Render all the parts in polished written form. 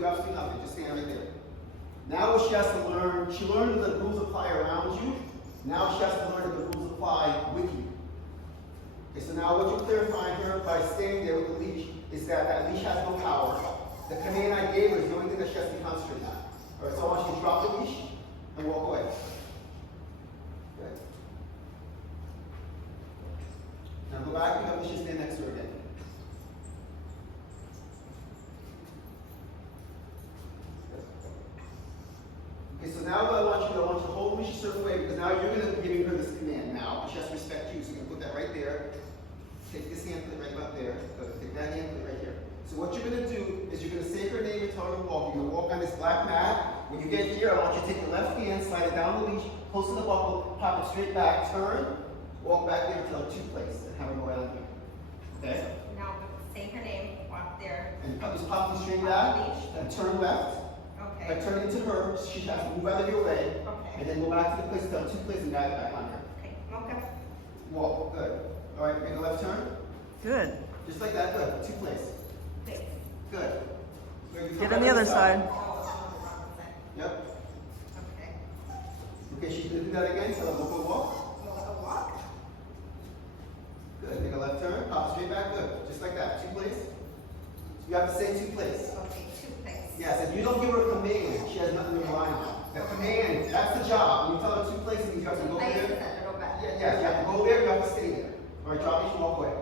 do absolutely nothing. Just stand right there. Now what she has to learn, she learned that the rules apply around you. Now she has to learn that the rules apply with you. Okay, so now what you're clarifying here by staying there with the leash is that that leash has no power. The command I gave her is the only thing that she has to be concentrating on. All right, so I want you to drop the leash and walk away. Good. Now go back and have the leash stand next to her again. Okay, so now I want you to hold the leash a certain way because now you're going to be giving her this command now. She has to respect you, so you're going to put that right there. Take this hand, put it right about there. Take that hand, put it right here. So what you're going to do is you're going to say her name and tell her to walk. You're going to walk on this black mat. When you get here, I want you to take the left hand, slide it down the leash, close to the buckle, pop it straight back, turn, walk back there until two places, and have her go around here. Okay? Now say her name, walk there. And just pop the straight back, and turn left. Okay. By turning to her, she has to move out of your way. Okay. And then go back to the place, down two places, and guide it back on her. Okay. Okay. Walk. Good. All right, make a left turn. Good. Just like that. Good. Two places. Please. Good. Good. Get on the other side. Yep. Okay. Okay, she's going to do that again, so we'll go walk. We'll walk. Good. Make a left turn. Pop straight back. Good. Just like that. Two places. You have to say two places. Okay, two places. Yes, if you don't give her a command, she has nothing to rely on. The command, that's the job. When you tell her two places, you have to go there. Yeah, you have to go there, you have to stay there. All right, drop it, walk away.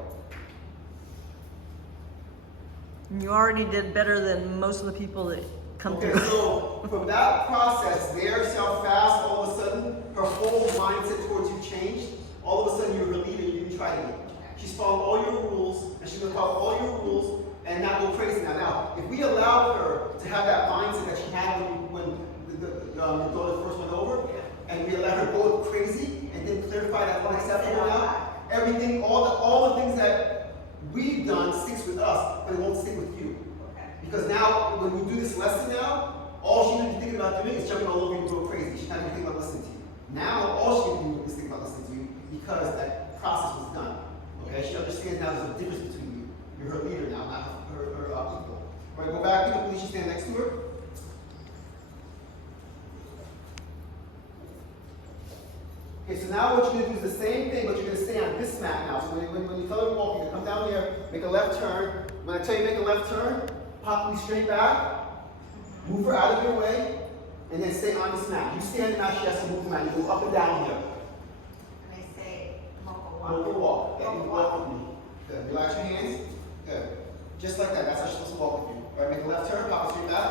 You already did better than most of the people that come Okay, through. so from that process there, see how fast all of a sudden her whole mindset towards you changed? All of a sudden you were her leader, you didn't try to be. She's followed all your rules, and she's going to follow all your rules and not go crazy now. Now, if we allowed her to have that mindset that she had when the daughter first went over, and we allowed her to go crazy and then clarify that unacceptable now, everything, all the things that we've done sticks with us, but it won't stick with you. Because now, when we do this lesson now, all she's going to be thinking about doing is jumping all over you and go crazy. She's not going to think about listening to you. Now, all she's going to do is think about listening to you because that process was done. Okay? She understands now there's a difference between you. You're her leader now, not her equal. All right, go back to the police, stand next to her. Okay, so now what you're going to do is the same thing, but you're going to stay on this mat now. So when you tell her to walk, you're going to come down here, make a left turn. When I tell you make a left turn, pop me straight back, move her out of your way, and then stay on this mat. You stay on the mat, she has to move the mat. You go up and down here. And I say, local walk. Local walk. Yeah, you walk with me. Good. Relax your hands. Good. Just like that. That's how she's supposed to walk with you. All right, make a left turn, pop it straight back.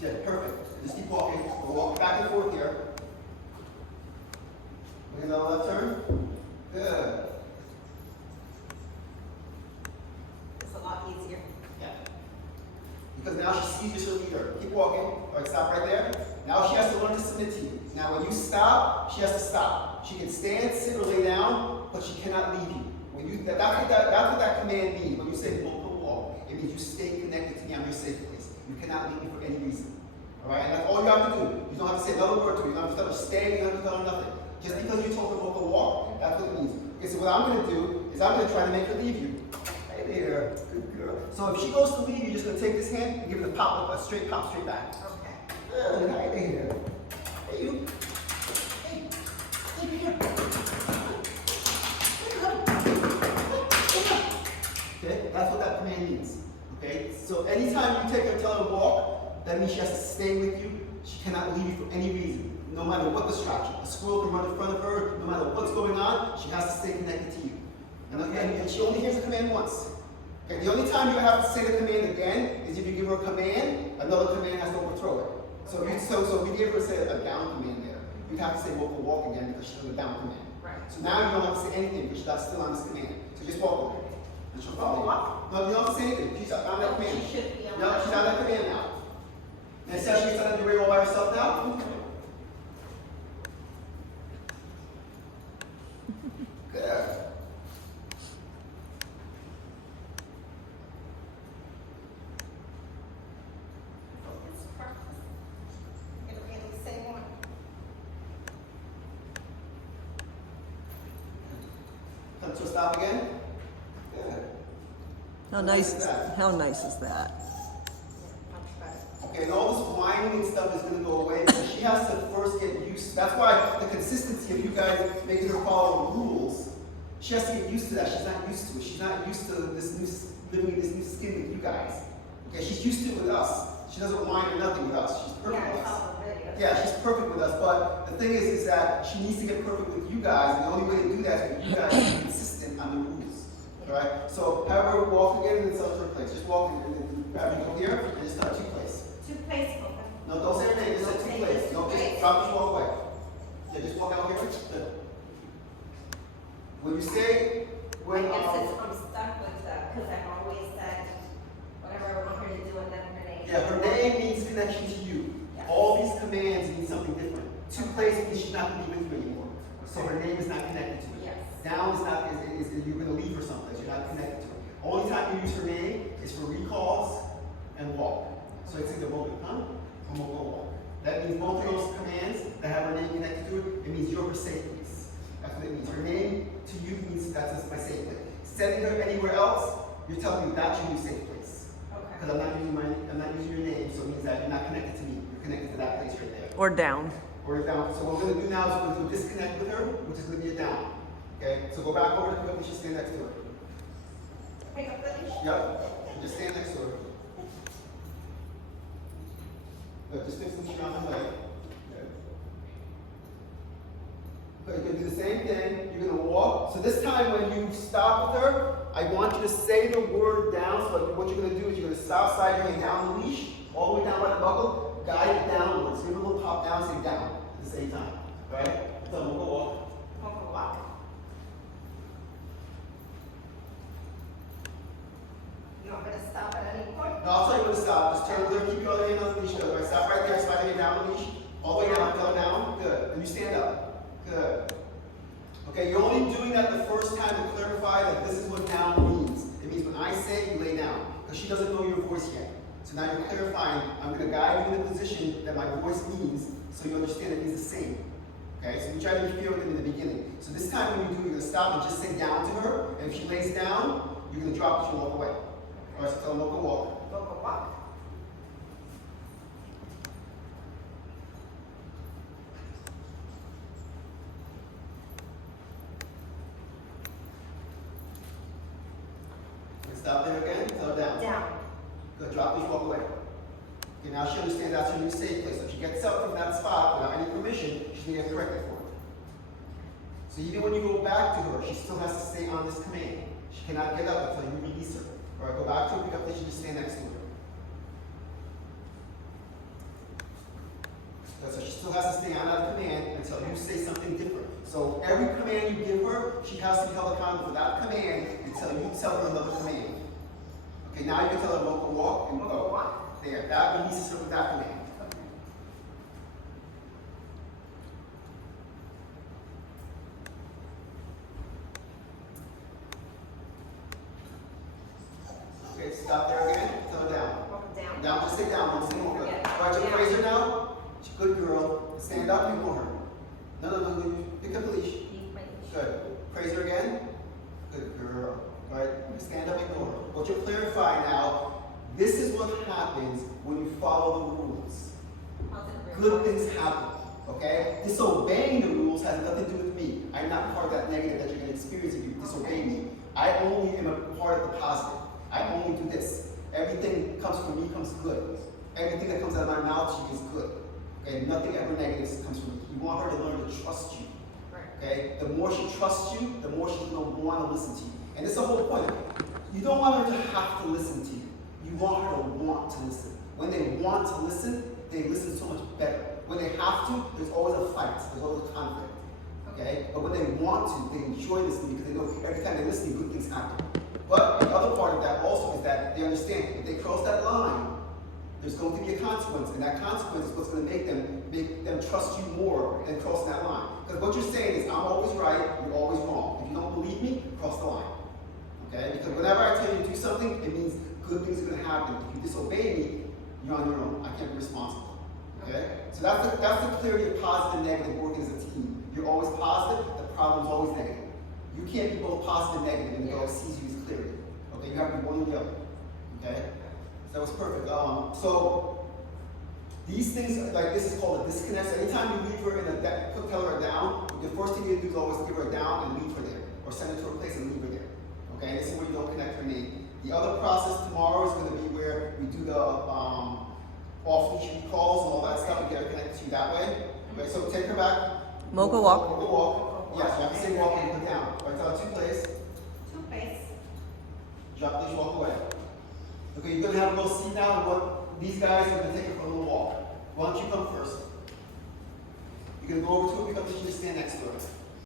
Good. Perfect. Just keep walking. We'll walk back and forth here. Make another left turn. Good. It's a lot easier. Yeah. Because now she sees you as her leader. Keep walking. All right, stop right there. Now she has to learn to submit to you. Now when you stop, she has to stop. She can stand, sit, or lay down, but she cannot leave you. That's what that command means. When you say local walk, it means you stay connected to me. I'm your safe place. You cannot leave me for any reason. All right, and that's all you have to do. You don't have to say another word to her. You don't have to tell her stay. You don't have to tell her nothing. Just because you told her local walk, that's what it means. Okay, so what I'm going to do is I'm going to try to make her leave you. Hey there, good girl. So if she goes to leave, you're just going to take this hand and give it a pop, a straight pop, straight back. Okay. Good. Hey there. Hey you. Hey. Hey here. Okay, that's what that command means. Okay, so anytime you take her, tell her to walk, that means she has to stay with you. She cannot leave you for any reason, no matter what distraction. A squirrel can run in front of her, no matter what's going on, she has to stay connected to you. And she only hears the command once. Okay, the only time you have to say the command again is if you give her a command, another command has to overthrow it. So if you give her, say, a down command there, you'd have to say local walk again because she's on the down command. Right. So now you don't have to say anything because she's still on this command. So just walk with her. And she'll follow you. No, you don't have to say anything. She's on that command. She should be on No, she's on that command now. And see how she gets out of the way all by herself now? Good. Come to a stop again. Good. How nice is that? Much better. Okay. Okay, and all this whining and stuff is gonna go away because she has to first get used. That's why the consistency of you guys making her follow the rules. She has to get used to that. She's not used to it. She's not used to this new living in this new skin with you guys. Okay, she's used to it with us. She doesn't whine or nothing with us. She's perfect Yeah, with I us. saw the video. Yeah, she's perfect with us. But the thing is that she needs to get perfect with you guys. And the only way to do that is for you guys to be consistent on the rules. All right. So have her walk again and then start her place. Just walk and then grab you go here and just start two place. Two place, okay. No, don't say her name. Just say two place. No, just drop and walk away. Yeah, just walk out here. Good. When you say I guess it's, I'm stuck with that, because I've always said whatever I want her to do and then her name. yeah, her name means connection to you. Yes. All these commands mean something different. Two place means she's not going to be with you anymore. So her name is not connected to it. Yes. Down is not is you're going to leave her someplace. You're not connected to her. Only time you use her name is for recalls and walk. So it's either walk or walk. That means both of those commands that have her name connected to it. It means you're her safe place. That's what it means. Her name to you means that's my safe place. Sending her anywhere else, you're telling me that's your new safe place. Okay. Because I'm not using your name, so it means that you're not connected to me. You're connected to that place right there. Or down. Or down. So what we're going to do now is we're going to disconnect with her, which is going to be a down. Okay? So go back over to the just stand next to her. Pick up the leash. Yep. And just stand next to her. Good. Just fix the leash around her leg. Good. Okay, you're going to do the same thing. You're going to walk. So this time when you stop with her, I want you to say the word down. So what you're going to do is you're going to stop slide your hand down the leash, all the way down by the buckle, guide it downwards. Give it a little pop down, say down at the same time. All right? So we'll go walk. Over walk. You want me to stop at any point? No, I'll tell you when to stop. Just turn there, keep your other hand on the leash. Good. All right, stop right there, slide your hand down the leash. All the way down, go down. Good. And you stand up. Good. Okay, you're only doing that the first time to clarify that this is what down means. It means when I say it, you lay down. Because she doesn't know your voice yet. So now you're clarifying, I'm going to guide you in the position that my voice means so you understand it means the same. Okay, so we try to be fair with it in the beginning. So this time when you do, you're going to stop and just say down to her. And if she lays down, you're going to drop and she'll walk away. All right, so tell them walk. Over walk. Stop there again, tell her down. Down. Good, drop these, walk away. Okay, now she understands that's her new safe place. So if she gets up from that spot without any permission, she's going to get corrected for it. So even when you go back to her, she still has to stay on this command. She cannot get up until you release her. All right, go back to her, pick up this, you just stand next to her. Good, so she still has to stay on that command until you say something different. So every command you give her, she has to be held accountable for that command until you tell her another command. Okay, now you can tell her local walk and Over go. walk. There, that releases her with that command. Okay, stop there again, tell her down. Walk down. Down, just say down, don't say more. Good. Yeah. All right, you Down. praise her now. She's a good girl. Stand up, ignore her. No, pick up the leash. Keep my leash. Good. Praise her again. Good girl. All right, stand up, ignore her. What you're clarifying now, this is what happens when you follow the rules. Good things happen. Okay? Disobeying the rules has nothing to do with me. I'm not part of that negative that you're going to experience if you disobey me. I only am a part of the positive. I only do this. Everything comes from me comes good. Everything that comes out of my mouth to you is good. Okay? Nothing ever negative comes from me. You want her to learn to trust you. Okay? The more she trusts you, the more she's going to want to listen to you. And it's the whole point. You don't want her to have to listen to you. You want her to want to listen. When they want to listen, they listen so much better. When they have to, there's always a fight. There's always a conflict. Okay? But when they want to, they enjoy listening because they know every time they listen, good things happen. But the other part of that also is that they understand if they cross that line, there's going to be a consequence. And that consequence is what's going to make them trust you more than crossing that line. Because what you're saying is, I'm always right, you're always wrong. If you don't believe me, cross the line. Okay? Because whenever I tell you to do something, it means good things are going to happen. If you disobey me, you're on your own. I can't be responsible. Okay? So that's the clarity of positive and negative working as a team. You're always positive, the problem's always negative. You can't be both positive and negative and the dog sees you as clearly. Okay? You have to be one or the other. Okay? So that was perfect. So These things, like this is called a disconnect. So anytime you leave her in a tell her down, the first thing you do is always give her a down and leave her there. Or send her to a place and leave her there. Okay, this is where you don't connect her name. The other process tomorrow is going to be where we do the off-leash calls and all that stuff and get her connected to you that way. Okay, so take her back. Mocha walk. Mocha walk. Yes, you have to say walk and put down. Right, tell her 2 place. 2 place. Drop leash, walk away. Okay, you're gonna have a little seat now, and what these guys are gonna take her for a little walk. Why don't you come first? You're gonna go over to her, pick up the leash, and stand next to her.